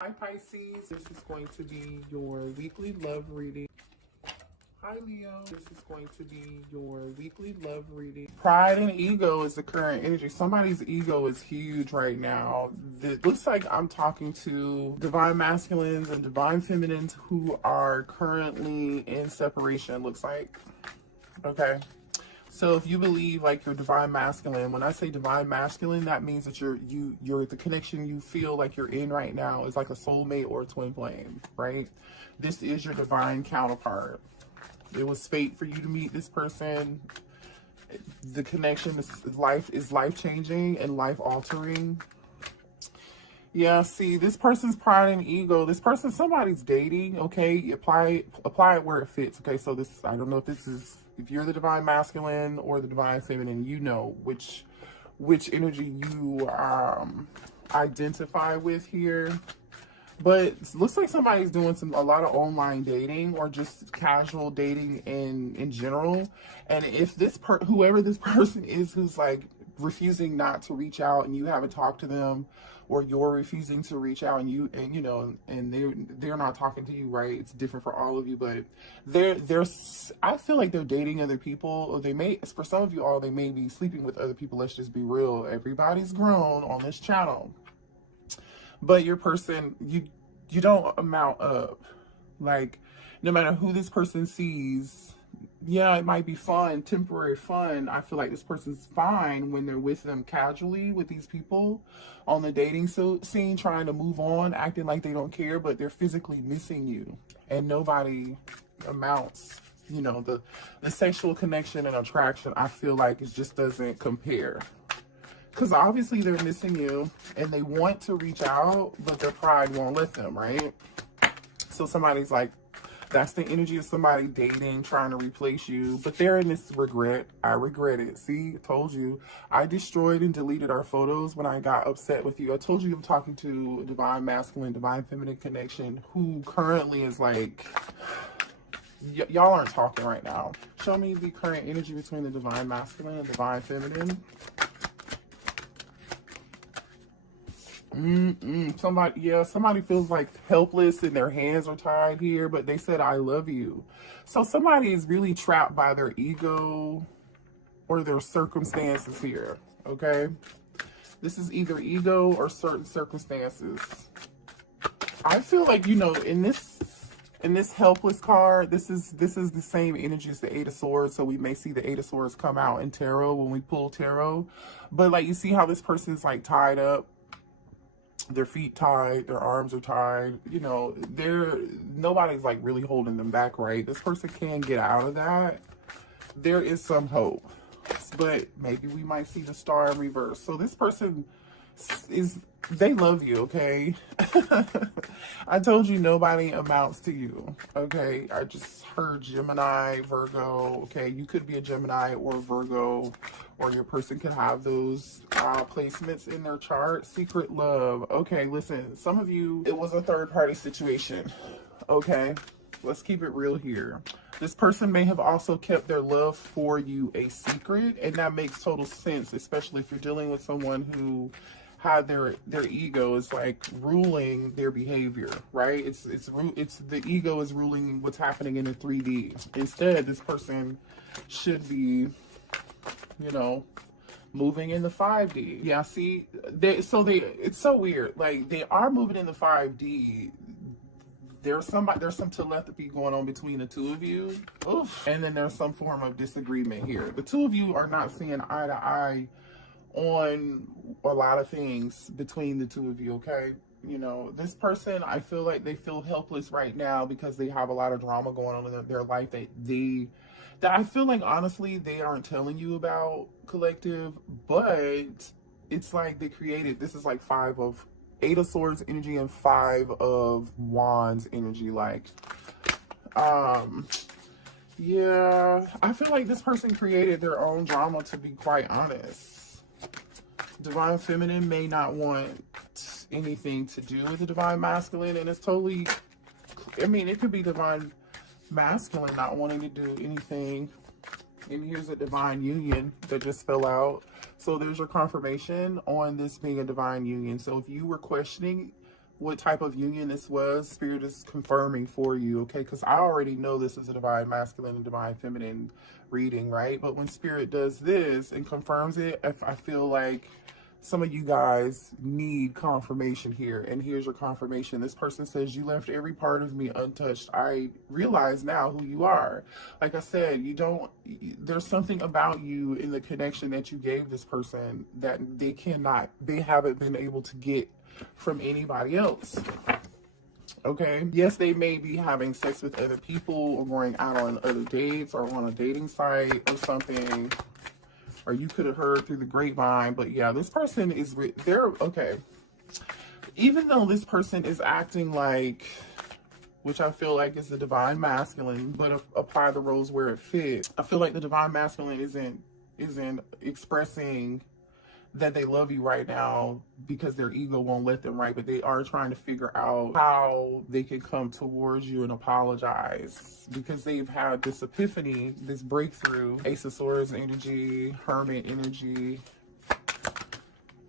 Hi Pisces, this is going to be your weekly love reading. Hi Leo, this is going to be your weekly love reading. Pride and ego is the current energy. Somebody's ego is huge right now. It looks like I'm talking to divine masculines and divine feminines who are currently in separation, looks like. Okay. So if you believe like you're divine masculine, when I say divine masculine, that means that you're the connection you feel like you're in right now is like a soulmate or a twin flame, right? This is your divine counterpart. It was fate for you to meet this person. The connection is life changing and life altering. Yeah, see, this person's pride and ego. This person, somebody's dating. Okay, apply it where it fits. Okay, so this, I don't know if you're the divine masculine or the divine feminine. You know which energy you identify with here. But it looks like somebody's doing a lot of online dating or just casual dating in general. And if whoever this person is who's like refusing not to reach out and you haven't talked to them, or you're refusing to reach out and they're not talking to you, right? It's different for all of you, but I feel like they're dating other people, or for some of you all, they may be sleeping with other people. Let's just be real. Everybody's grown on this channel. But your person, you don't amount up. Like, no matter who this person sees, yeah, it might be fun, temporary fun. I feel like this person's fine when they're with them casually with these people on the dating scene, trying to move on, acting like they don't care, but they're physically missing you. And nobody amounts, the sexual connection and attraction, I feel like it just doesn't compare. Because obviously they're missing you and they want to reach out, but their pride won't let them, right? So somebody's like, that's the energy of somebody dating, trying to replace you. But they're in this regret. I regret it. See, I told you. I destroyed and deleted our photos when I got upset with you. I told you I'm talking to a divine masculine, divine feminine connection who currently is like, y'all aren't talking right now. Show me the current energy between the divine masculine and divine feminine. Somebody feels like helpless and their hands are tied here, but they said, I love you. So somebody is really trapped by their ego or their circumstances here, okay? This is either ego or certain circumstances. I feel like, in this helpless card, this is the same energy as the Eight of Swords, so we may see the Eight of Swords come out in tarot when we pull tarot. But like, you see how this person's like tied up, their feet tied, their arms are tied, nobody's like really holding them back, right? This person can get out of that. There is some hope, but maybe we might see the star in reverse. So this person they love you, okay? I told you nobody amounts to you, okay? I just heard Gemini, Virgo, okay? You could be a Gemini or a Virgo, or your person could have those placements in their chart. Secret love. Okay, listen, some of you, it was a third-party situation, okay? Let's keep it real here. This person may have also kept their love for you a secret, and that makes total sense, especially if you're dealing with someone who had their ego is like ruling their behavior, right? It's the ego is ruling what's happening in the 3D. Instead, this person should be, moving in the 5D. Yeah, see, it's so weird. Like, they are moving in the 5D. There's some telepathy going on between the two of you. Oof. And then there's some form of disagreement here. The two of you are not seeing eye to eye on a lot of things between the two of you, okay? This person, I feel like they feel helpless right now because they have a lot of drama going on in their life that I feel like, honestly, they aren't telling you about, collective, but it's like they created, this is like Eight of Swords energy and Five of Wands energy, like, yeah, I feel like this person created their own drama, to be quite honest. Divine feminine may not want anything to do with the divine masculine, and it's totally, it could be divine masculine not wanting to do anything. And here's a divine union that just fell out. So there's your confirmation on this being a divine union. So if you were questioning what type of union this was, Spirit is confirming for you, okay? Because I already know this is a divine masculine and divine feminine reading, right? But when Spirit does this and confirms it, I feel like some of you guys need confirmation here, and here's your confirmation. This person says, you left every part of me untouched. I realize now who you are. Like I said, there's something about you in the connection that you gave this person that they haven't been able to get from anybody else. Okay, yes, they may be having sex with other people or going out on other dates or on a dating site or something, or you could have heard through the grapevine. But yeah, this person is okay. Even though this person is acting like, which I feel like is the divine masculine, but apply the roles where it fits. I feel like the divine masculine isn't expressing that they love you right now because their ego won't let them, right? But they are trying to figure out how they can come towards you and apologize because they've had this epiphany, this breakthrough, Ace of Swords energy, Hermit energy.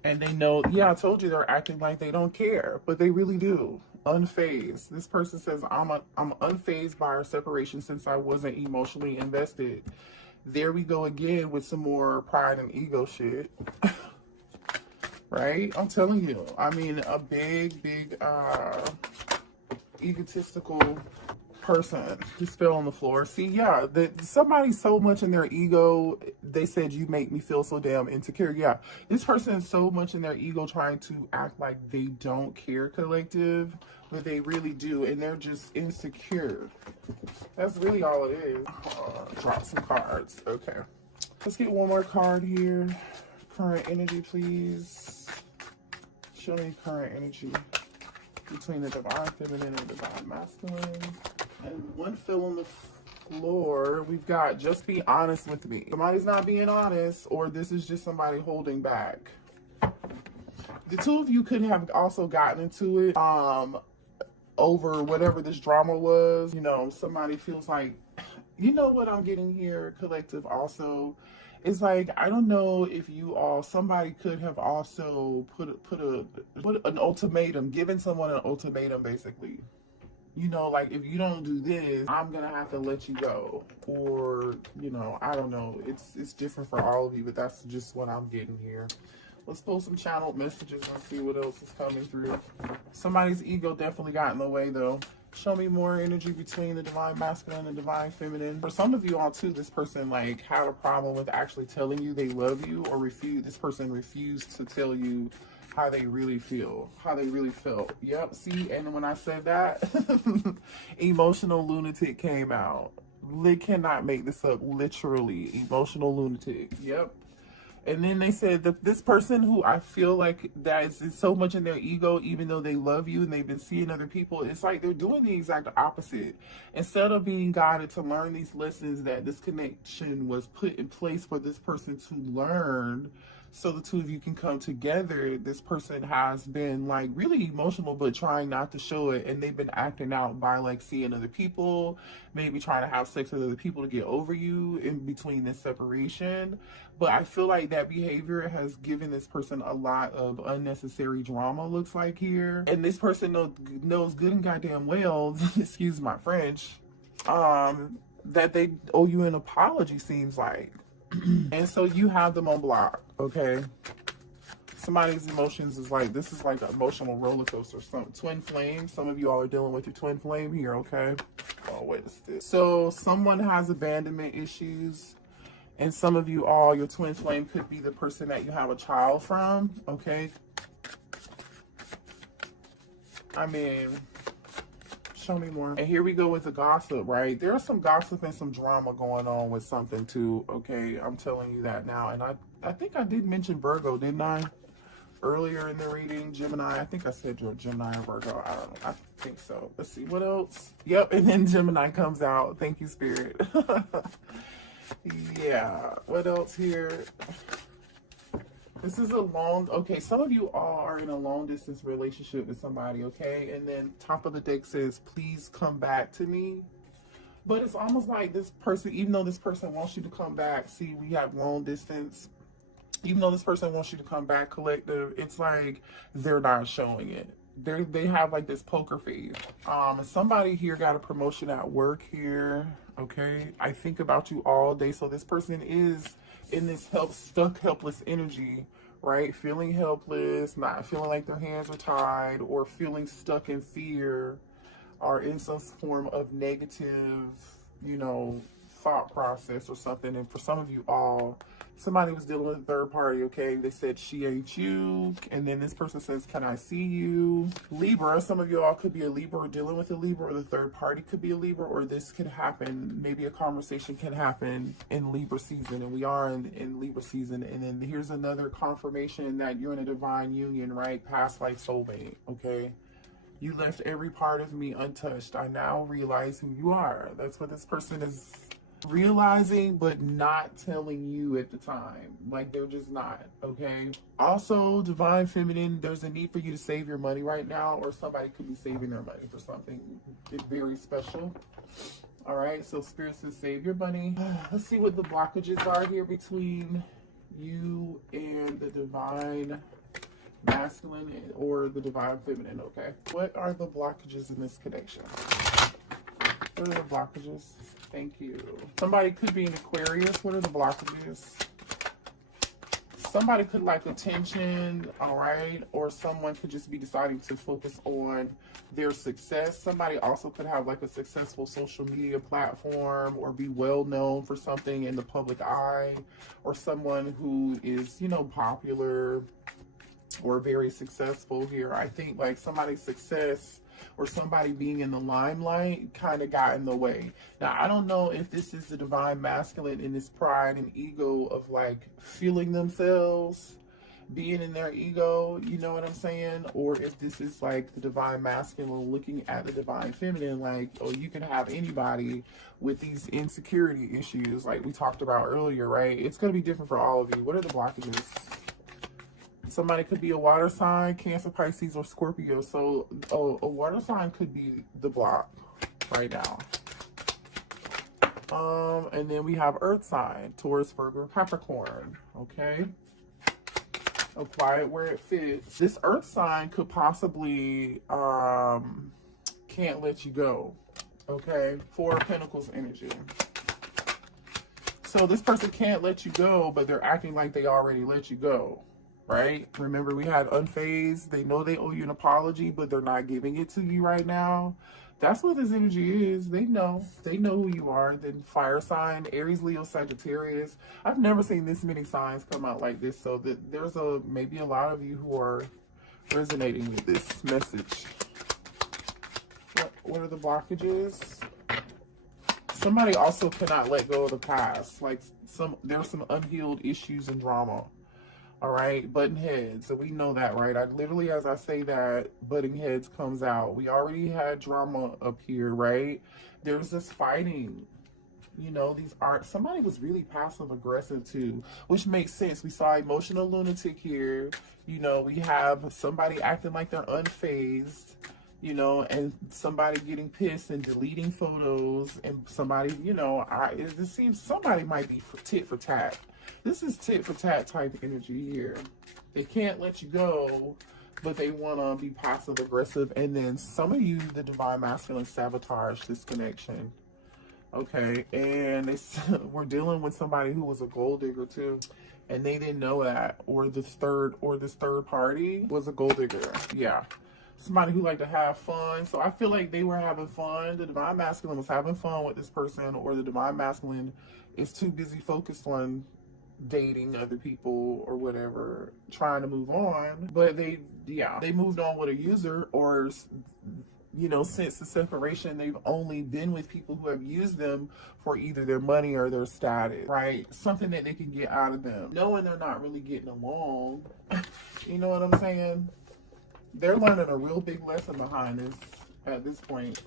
And they know, yeah, I told you they're acting like they don't care, but they really do. Unfazed. This person says, I'm unfazed by our separation since I wasn't emotionally invested. There we go again with some more pride and ego shit. Right? I'm telling you. I mean, a big egotistical person just fell on the floor. See, yeah, somebody's so much in their ego. They said, you make me feel so damn insecure. Yeah, this person is so much in their ego trying to act like they don't care, collective, but they really do, and they're just insecure. That's really all it is. Drop some cards. Okay, let's get one more card here. Current energy, please. Show me current energy between the divine feminine and divine masculine. And one fell on the floor. We've got, just be honest with me. Somebody's not being honest, or this is just somebody holding back. The two of you could have also gotten into it over whatever this drama was. You know, somebody feels like, you know what I'm getting here, collective, also. It's like, I don't know if somebody could have also put an ultimatum, given someone an ultimatum, basically. You know, like, if you don't do this, I'm gonna have to let you go. Or, you know, I don't know. It's different for all of you, but that's just what I'm getting here. Let's pull some channeled messages and see what else is coming through. Somebody's ego definitely got in the way, though. Show me more energy between the divine masculine and divine feminine. For some of you all too, this person like had a problem with actually telling you they love you, or this person refused to tell you how they really feel, how they really felt. Yep, see, and when I said that, emotional lunatic came out. They cannot make this up, literally. Emotional lunatic. Yep. And then they said that this person who I feel like that is so much in their ego, even though they love you and they've been seeing other people, it's like they're doing the exact opposite. Instead of being guided to learn these lessons that this connection was put in place for this person to learn, so the two of you can come together, this person has been like really emotional but trying not to show it, and they've been acting out by like seeing other people, maybe trying to have sex with other people to get over you in between this separation. But I feel like that behavior has given this person a lot of unnecessary drama, looks like here. And this person knows good and goddamn well, excuse my French, that they owe you an apology, seems like. And so you have them on block, okay? Somebody's emotions is like, this is like an emotional roller coaster. Some twin flame. Some of you all are dealing with your twin flame here, okay? Oh, wait a second. So someone has abandonment issues, and some of you all, your twin flame could be the person that you have a child from, okay? I mean, show me more. And here we go with the gossip, right? There's some gossip and some drama going on with something too, okay? I'm telling you that now. And I think I did mention Virgo, didn't I? Earlier in the reading, Gemini. I think I said Gemini or Virgo. I don't know. I think so. Let's see, what else? Yep, and then Gemini comes out. Thank you, Spirit. Yeah, what else here? This is a okay, some of you all are in a long distance relationship with somebody, okay? And then top of the deck says, please come back to me. But it's almost like this person, even though this person wants you to come back, see, we have long distance. Even though this person wants you to come back, collective, it's like they're not showing it. they have like this poker face. Somebody here got a promotion at work here. Okay, I think about you all day. So this person is in this stuck helpless energy, right? Feeling helpless, not feeling like their hands are tied, or feeling stuck in fear, or in some form of negative, you know, thought process or something. And for some of you all, somebody was dealing with a third party. Okay, they said she ain't you, and then this person says, can I see you? Libra, some of you all could be a Libra or dealing with a Libra, or the third party could be a Libra, or this could happen, maybe a conversation can happen in Libra season, and we are in Libra season. And then here's another confirmation that you're in a divine union, right? Past life soulmate. Okay, you left every part of me untouched. I now realize who you are. That's what this person is realizing, but not telling you at the time. Like, they're just not. Okay, also divine feminine, there's a need for you to save your money right now, or somebody could be saving their money for something very special. All right, so spirit says save your money. Let's see what the blockages are here between you and the divine masculine or the divine feminine. Okay, what are the blockages in this connection? What are the blockages? Thank you. Somebody could be an Aquarius. What are the blockages? Somebody could like attention, all right? Or someone could just be deciding to focus on their success. Somebody also could have like a successful social media platform, or be well known for something in the public eye, or someone who is, you know, popular or very successful here. I think like somebody's success or somebody being in the limelight kind of got in the way. Now, I don't know if this is the divine masculine in this pride and ego of like feeling themselves, being in their ego, you know what I'm saying? Or if this is like the divine masculine looking at the divine feminine, like, oh, you can have anybody with these insecurity issues like we talked about earlier, right? It's going to be different for all of you. What are the blockages? Somebody could be a water sign, Cancer, Pisces, or Scorpio. So a water sign could be the block right now. And then we have earth sign, Taurus, Virgo, Capricorn. Okay. Apply it where it fits. This earth sign could possibly can't let you go. Okay. Four of Pentacles energy. So this person can't let you go, but they're acting like they already let you go. Right? Remember, we had unfazed. They know they owe you an apology, but they're not giving it to you right now. That's what this energy is. They know who you are. Then fire sign, Aries, Leo, Sagittarius. I've never seen this many signs come out like this. So there's maybe a lot of you who are resonating with this message. What are the blockages? Somebody also cannot let go of the past. Like there's some unhealed issues and drama. All right, butting heads. So we know that, right? I literally, as I say that, butting heads comes out. We already had drama up here, right? There's this fighting. You know, somebody was really passive aggressive too, which makes sense. We saw emotional lunatic here. You know, we have somebody acting like they're unfazed, you know, and somebody getting pissed and deleting photos, and somebody, you know, it seems somebody might be tit for tat. This is tit for tat type energy here. They can't let you go, but they want to be passive aggressive. And then some of you, the divine masculine, sabotage this connection. Okay, and we're dealing with somebody who was a gold digger too, and they didn't know that, or this third party was a gold digger. Yeah, somebody who liked to have fun. So I feel like they were having fun. The divine masculine was having fun with this person, or the divine masculine is too busy focused on dating other people or whatever, trying to move on. But they moved on with a user, or, you know, since the separation, they've only been with people who have used them for either their money or their status, right? Something that they can get out of them, knowing they're not really getting along. You know what I'm saying? They're learning a real big lesson behind this at this point.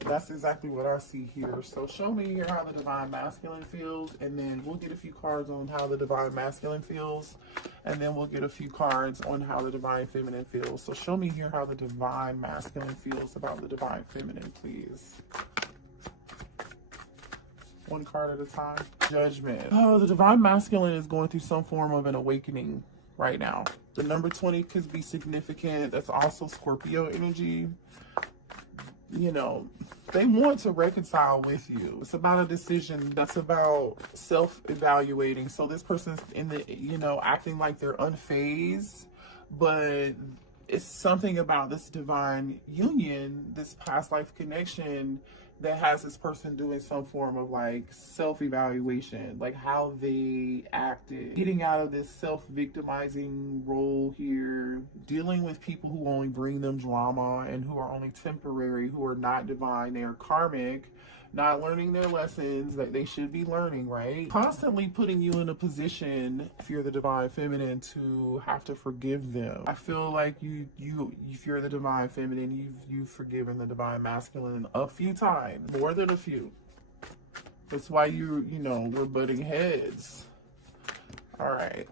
That's exactly what I see here. So show me here how the divine masculine feels, and then we'll get a few cards on how the divine masculine feels, and then we'll get a few cards on how the divine feminine feels. So show me here how the divine masculine feels about the divine feminine, please. One card at a time. Judgment. Oh, the divine masculine is going through some form of an awakening right now. The number 20 could be significant. That's also Scorpio energy. You know, they want to reconcile with you. It's about a decision. That's about self-evaluating. So this person's in the, you know, acting like they're unfazed, but it's something about this divine union, this past life connection, that has this person doing some form of like self-evaluation, like how they acted, getting out of this self-victimizing role here, dealing with people who only bring them drama and who are only temporary, who are not divine, they are karmic, not learning their lessons that they should be learning, right? Constantly putting you in a position, if you're the divine feminine, to have to forgive them. I feel like if you're the divine feminine, you've forgiven the divine masculine a few times, more than a few. That's why you know, we're butting heads. All right.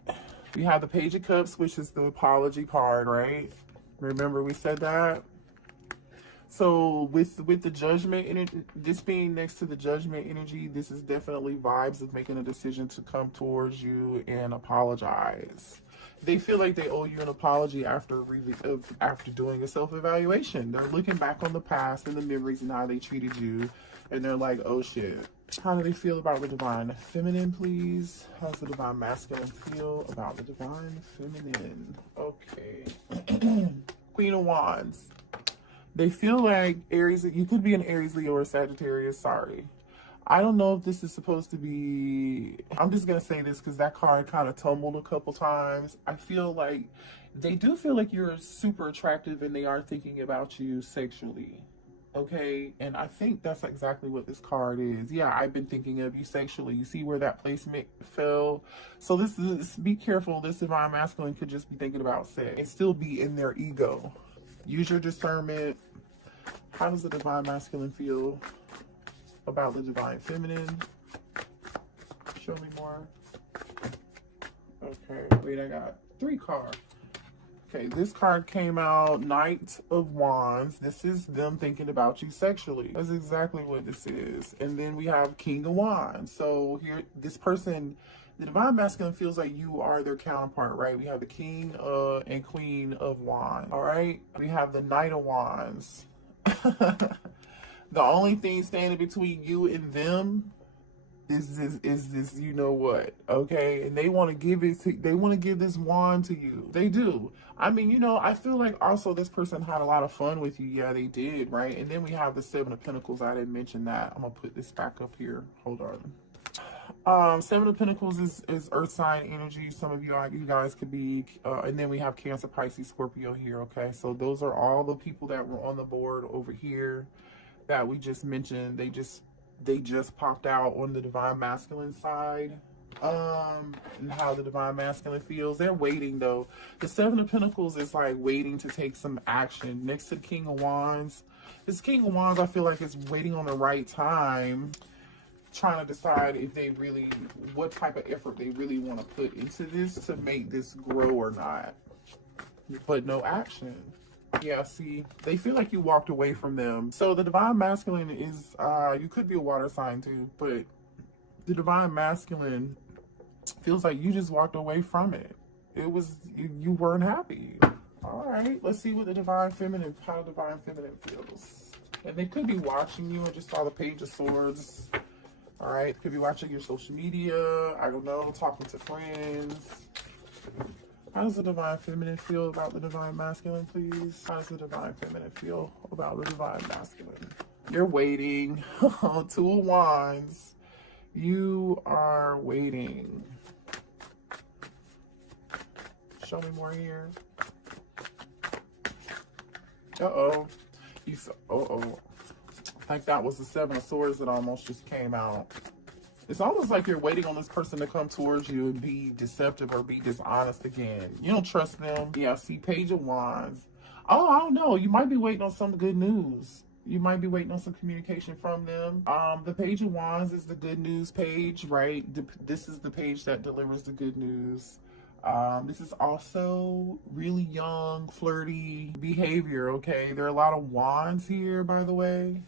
We have the Page of Cups, which is the apology card, right? Remember we said that? So with the judgment energy, this being next to the judgment energy, this is definitely vibes of making a decision to come towards you and apologize. They feel like they owe you an apology after doing a self-evaluation. They're looking back on the past and the memories and how they treated you, and they're like, oh shit. How do they feel about the divine feminine, please? How's the divine masculine feel about the divine feminine? Okay. Queen of Wands. They feel like Aries, you could be an Aries, Leo, or Sagittarius, sorry. I don't know if this is supposed to be, I'm just going to say this because that card kind of tumbled a couple times. I feel like they do feel like you're super attractive and they are thinking about you sexually. Okay, and I think that's exactly what this card is. Yeah, I've been thinking of you sexually. You see where that placement fell? So this is, be careful. This divine masculine could just be thinking about sex and still be in their ego. Use your discernment. How does the divine masculine feel about the divine feminine? Show me more. Okay, wait, I got 3 cards. Okay, this card came out, Knight of Wands. This is them thinking about you sexually. That's exactly what this is. And then we have King of Wands. So here, this person, the divine masculine feels like you are their counterpart, right? We have the King and Queen of Wands, all right? We have the Knight of Wands. The only thing standing between you and them is this, you know what, okay? And they want to give it to, they want to give this wand to you. They do. I mean, you know, I feel like also this person had a lot of fun with you. Yeah, they did, right? And then we have the 7 of Pentacles. I didn't mention that. I'm gonna put this back up here. Hold on. 7 of Pentacles is earth sign energy. Some of you guys could be, and then we have Cancer, Pisces, Scorpio here, okay? So those are all the people that were on the board over here that we just mentioned. They just popped out on the divine masculine side. And how the divine masculine feels. They're waiting though. The 7 of Pentacles is like waiting to take some action. Next to the King of Wands, this King of Wands I feel like is waiting on the right time, trying to decide if they really, what type of effort they really want to put into this to make this grow or not. But no action. Yeah, see, they feel like you walked away from them. So the divine masculine is, you could be a water sign too, but the divine masculine feels like you just walked away from it. It was, you weren't happy. All right, let's see what the divine feminine, how the divine feminine feels. And they could be watching you. I just saw the Page of Swords. All right, could be watching your social media. I don't know, talking to friends. How does the divine feminine feel about the divine masculine, please? How does the divine feminine feel about the divine masculine? You're waiting. 2 of Wands. You are waiting. Show me more here. Uh-oh. Uh-oh. I think that was the 7 of Swords that almost just came out. It's almost like you're waiting on this person to come towards you and be deceptive or be dishonest again. You don't trust them. Yeah, see, Page of Wands. Oh, I don't know. You might be waiting on some good news. You might be waiting on some communication from them. The Page of Wands is the good news page, right? This is the page that delivers the good news. This is also really young, flirty behavior, okay? There are a lot of wands here, by the way.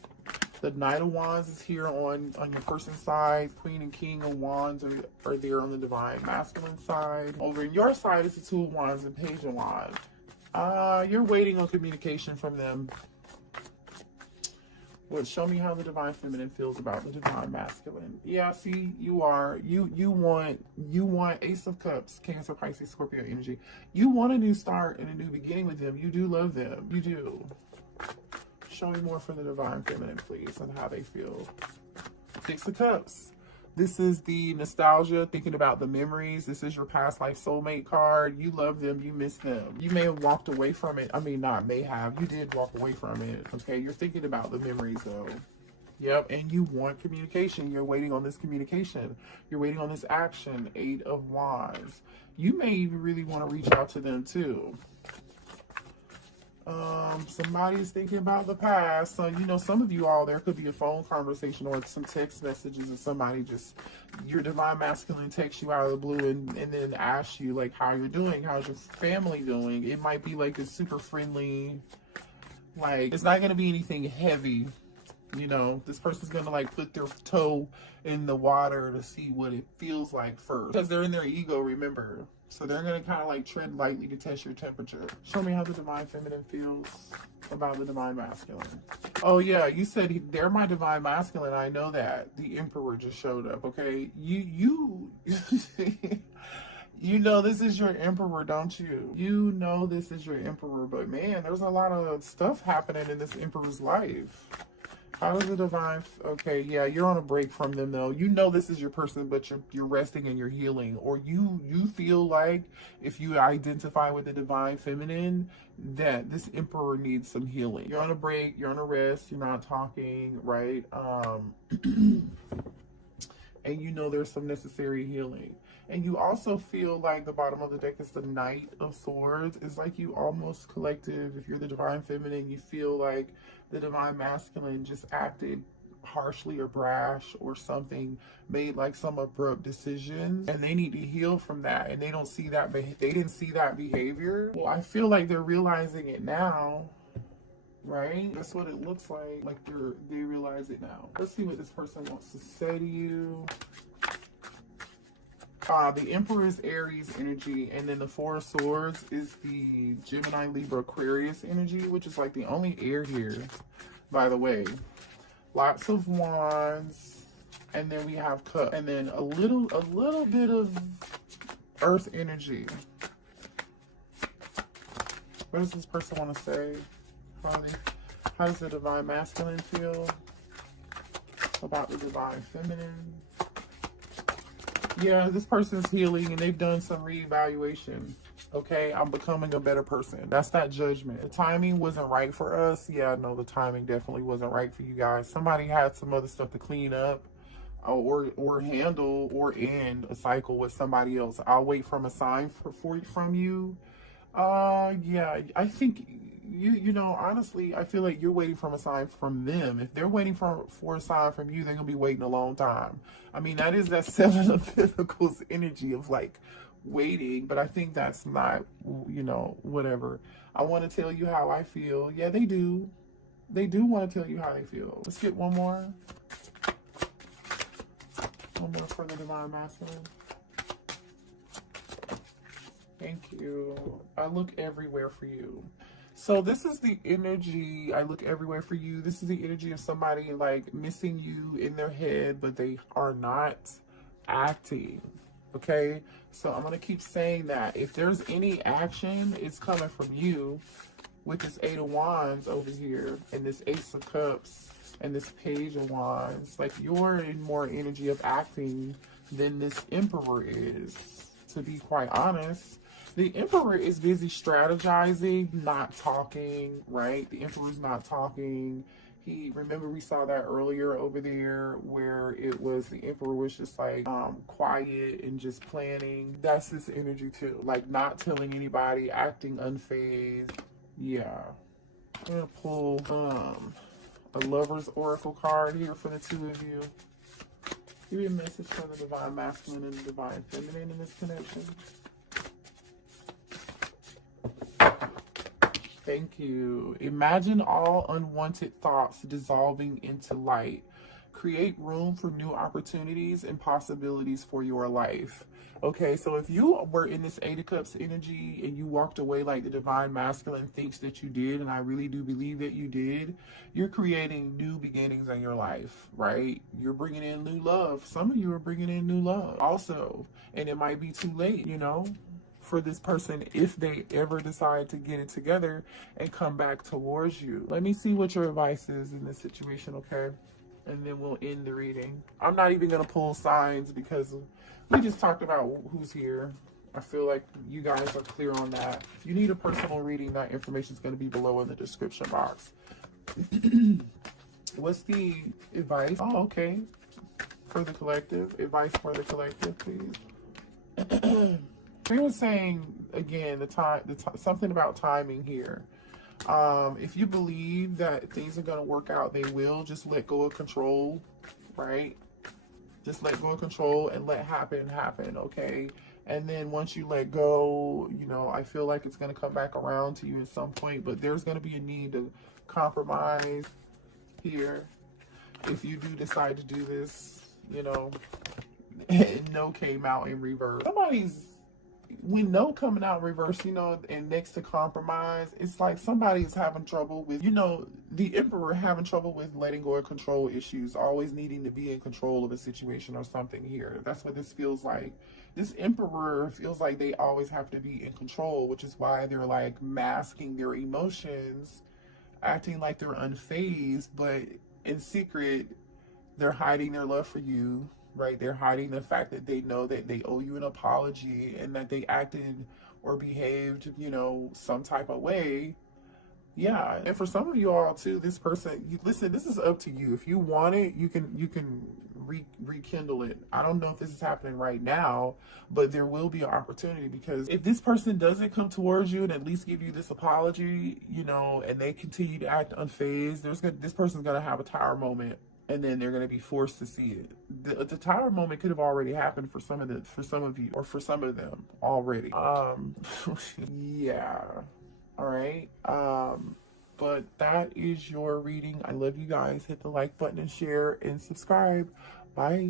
The Knight of Wands is here on your person's side. Queen and King of Wands are there on the divine masculine side. Over in your side is the Two of Wands and Page of Wands. You're waiting on communication from them. Well, show me how the divine feminine feels about the divine masculine. Yeah, see, you are. You want Ace of Cups, Cancer, Pisces, Scorpio energy. You want a new start and a new beginning with them. You do love them. You do. Show me more for the divine feminine, please, and how they feel. Six of Cups. This is the nostalgia, thinking about the memories. This is your past life soulmate card. You love them. You miss them. You may have walked away from it. I mean, not may have. You did walk away from it. Okay, you're thinking about the memories, though. Yep, and you want communication. You're waiting on this communication. You're waiting on this action. Eight of Wands. You may even really want to reach out to them, too. Somebody's thinking about the past. So, you know, some of you all, there could be a phone conversation or some text messages, and somebody just, your divine masculine texts you out of the blue and then asks you, like, how you're doing, how's your family doing. It might be like a super friendly, like, it's not going to be anything heavy. You know, this person's going to like put their toe in the water to see what it feels like first, because they're in their ego, remember. So they're going to kind of like tread lightly to test your temperature. Show me how the divine feminine feels about the divine masculine. Oh yeah, you said they're my divine masculine. I know that. The Emperor just showed up, okay? You you know this is your Emperor, don't you? You know this is your Emperor, but man, there's a lot of stuff happening in this Emperor's life. How does the divine, okay, yeah, you're on a break from them though. You know this is your person, but you're resting and you're healing. Or you feel like, if you identify with the divine feminine, that this Emperor needs some healing. You're on a break, you're on a rest, you're not talking, right? And you know there's some necessary healing. And you also feel like the bottom of the deck is the Knight of Swords. It's like you almost collective, if you're the divine feminine, you feel like the divine masculine just acted harshly or brash or something, made like some abrupt decisions, and they need to heal from that, and they don't see that, they didn't see that behavior. Well, I feel like they're realizing it now, right? That's what it looks like they realize it now. Let's see what this person wants to say to you. The Emperor is Aries energy, and then the Four of Swords is the Gemini, Libra, Aquarius energy, which is like the only air here, by the way. Lots of Wands, and then we have Cup, and then a little bit of Earth energy. What does this person want to say? How does the divine masculine feel about the divine feminine? Yeah, this person's healing and they've done some reevaluation. Okay, I'm becoming a better person. That's that judgment. The timing wasn't right for us. Yeah, no, the timing definitely wasn't right for you guys. Somebody had some other stuff to clean up or handle or end a cycle with somebody else. I'll wait from a sign from you. Yeah, I think you know, honestly, I feel like you're waiting from a sign from them. If they're waiting for a sign from you, they're gonna be waiting a long time. I mean, that is that Seven of Pentacles energy of like waiting, but I think that's not, you know, whatever. I want to tell you how I feel. Yeah, they do want to tell you how they feel. Let's get one more for the divine masculine. Thank you. I look everywhere for you. So this is the energy, I look everywhere for you. This is the energy of somebody like missing you in their head, but they are not acting. Okay, so I'm going to keep saying that. If there's any action, it's coming from you with this Eight of Wands over here and this Ace of Cups and this Page of Wands. Like, you're in more energy of acting than this Emperor is, to be quite honest. The Emperor is busy strategizing, not talking, right? The Emperor's not talking. Remember we saw that earlier over there where it was the Emperor was just like quiet and just planning. That's this energy too. Like not telling anybody, acting unfazed. Yeah. I'm gonna pull a Lover's Oracle card here for the two of you. Give me a message for the divine masculine and the divine feminine in this connection. Thank you. Imagine all unwanted thoughts dissolving into light. Create room for new opportunities and possibilities for your life. Okay, so if you were in this Eight of Cups energy and you walked away like the divine masculine thinks that you did, and I really do believe that you did, you're creating new beginnings in your life, right? You're bringing in new love. Some of you are bringing in new love also, and it might be too late, you know, for this person if they ever decide to get it together and come back towards you. Let me see what your advice is in this situation, okay? And then we'll end the reading. I'm not even going to pull signs because we just talked about who's here. I feel like you guys are clear on that. If you need a personal reading, that information is going to be below in the description box. What's the advice? Oh, okay. For the collective. Advice for the collective, please. He was saying, again, something about timing here. If you believe that things are going to work out, they will. Just let go of control, right? Just let go of control and let happen, okay? And then once you let go, you know, I feel like it's going to come back around to you at some point, but there's going to be a need to compromise here. If you do decide to do this, you know, no came out in reverse. When no coming out in reverse, you know, and next to compromise, it's like somebody's having trouble with, you know, the Emperor having trouble with letting go of control issues, always needing to be in control of a situation or something here. That's what this feels like. This Emperor feels like they always have to be in control, which is why they're like masking their emotions, acting like they're unfazed, but in secret, they're hiding their love for you. Right, they're hiding the fact that they know that they owe you an apology and that they acted or behaved, you know, some type of way. Yeah, and for some of you all too, this person, listen, this is up to you. If you want it, you can rekindle it. I don't know if this is happening right now, but there will be an opportunity, because if this person doesn't come towards you and at least give you this apology, you know, and they continue to act unfazed, this person's gonna have a tower moment. And then they're going to be forced to see it. The tower moment could have already happened for some of you, or for some of them already. Yeah. All right. But that is your reading. I love you guys. Hit the like button and share and subscribe. Bye.